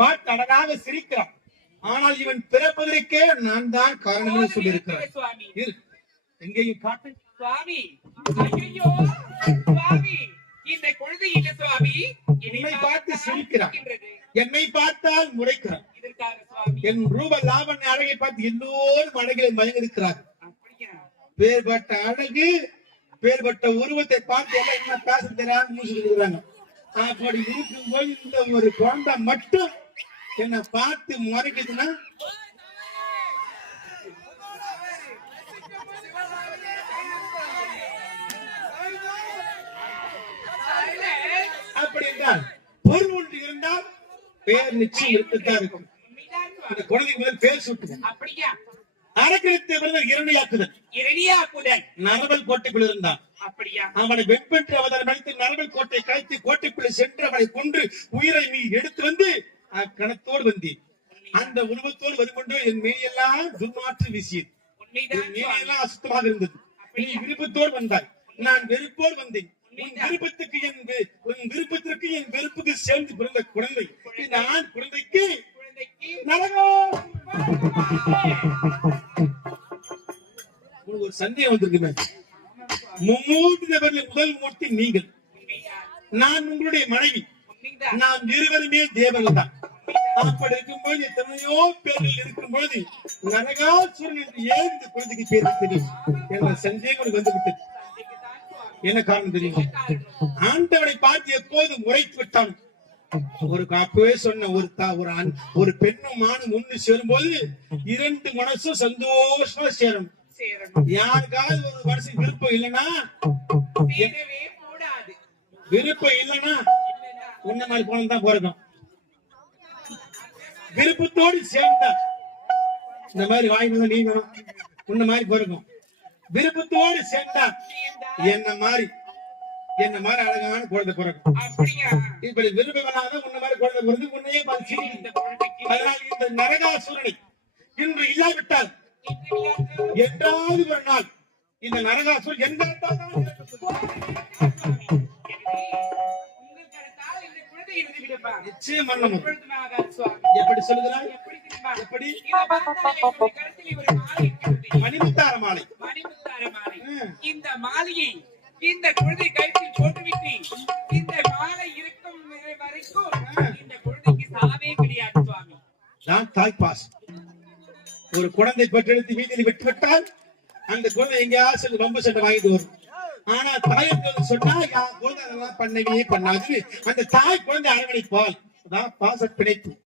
பார்த்து அழகாக சிரிக்கிறான். ஆனால் இவன் பிறப்பதற்கே நான் தான் காரணம் சொல்லியிருக்கிறேன். எங்கேயும் காட்டு சுவாமி. ஐயோ சுவாமி, இந்த குழந்தை இல்ல சுவாமி. என்னை பார்த்து சிரிக்கிறான், என்னை பார்த்தால் முறைக்கிறான். என் ரூப லாவண்ய அழகை பார்த்து எல்லோரும் அழகிலே மயங்கிருக்கிறார். பேர்பட்ட அழகு, பேர்பட்ட உருவத்தை பார்த்து எல்லாம் என்ன பேச தெரியாம மூச்சுக்கிறாங்க. அப்படி இருக்கும்போது இந்த ஒரு குழந்தை மட்டும் என்னை பார்த்து முறைக்குதுன்னா அப்படி என்றால் பொருள் ஒன்று இருந்தால் பேர் நிச்சயம் இருக்கத்தான் இருக்கும். இந்த குழந்தைக்கு முதல் பேர் சுட்டுங்க. அப்படியா? அரக்கணத்தை விருந்தர் இரணியாக்குதல் நரபல் கோட்டைக்குள் இருந்தான். அப்படியா? அவனை வெப்பெற்று அவதரம் அளித்து நரபல் கோட்டை கழித்து கோட்டைக்குள்ளே சென்று அவனை கொன்று உயிரை நீ எடுத்து வந்து கணத்தோடு வந்தேன். அந்த உருவத்தோடு வருகொண்டு என் மேயெல்லாம் துர்மாற்று வீசியது. என் மேயெல்லாம் அசுத்தமாக இருந்தது. நீ விருப்பத்தோடு வந்தாய், நான் வெறுப்போடு வந்தேன். உன் விருப்பத்திற்கு என் வெறுப்புக்கு சேர்ந்து பிறந்த குழந்தை இந்த ஆண் குழந்தைக்கு ஒரு சந்தேகம் வந்திருக்குமே. மும்மூர்த்தி நபரில் முதல் மூர்த்தி நீங்கள், நான் உங்களுடைய மனைவி, நாம் இருவருமே தேவர்கள் தான். அப்படி இருக்கும்போது எத்தனையோ பேர்கள் இருக்கும்போது நரகாசுரன் என்று ஏன் இந்த குழந்தைக்கு பேர் தெரியும் என்ற சந்தேகம் வந்துவிட்டது. என்ன காரணம் தெரியுமா? ஆண்டவனை பார்த்து எப்போது முறைத்து விட்டான். ஒரு காப்பவே சொன்ன ஒரு பெண்ணும் ஆணும் ஒன்று சேரும் போது இரண்டு மனசும் சந்தோஷமா சேரணும். யாருக்காவது ஒரு வருஷம் விருப்பம் இல்லைன்னா உன்ன மாதிரி போனதான் போறதும். விருப்பத்தோடு சேர்ந்தா இந்த மாதிரி வாய்ப்பு நீங்க உன்ன மாதிரி பிறக்கும். விருப்பத்தோடு சேர்ந்தா என்ன மாதிரி அழகான குழந்தை பிறக்கும். இப்படி விருப்பங்களாக உன்ன மாதிரி குழந்தை பிறந்து உன்னையே பார்த்து. அதனால் இந்த நரகாசுரனை இன்று இல்லாவிட்டால் என்றாவது ஒரு நாள் இந்த நரகாசுரன் எந்த நிச்சயம் பண்ணணும். எப்படி சொல்லுகிறாய்? எப்படி? மணிமுத்தார மாலை. இந்த மாலையை இந்த குழந்தை கழுத்தில் போட்டுவிட்டு இந்த மாலை இருக்கும் வரைக்கும் இந்த குழந்தைக்கு சாவே கிடையாது சுவாமி. நான் தாய்ப்பாஸ். ஒரு குழந்தை பெற்றெடுத்து வீதியில் விட்டுவிட்டால் அந்த குழந்தை எங்கேயாவது சென்று ரொம்ப சண்டை வாங்கிட்டு வரும். ஆனா தாயத்தில் சொன்னா குழந்தை அதெல்லாம் பண்ணவே பண்ணாது. அந்த தாய் குழந்தை அரவணைப்பால் அதான் பாச பிணைப்பு.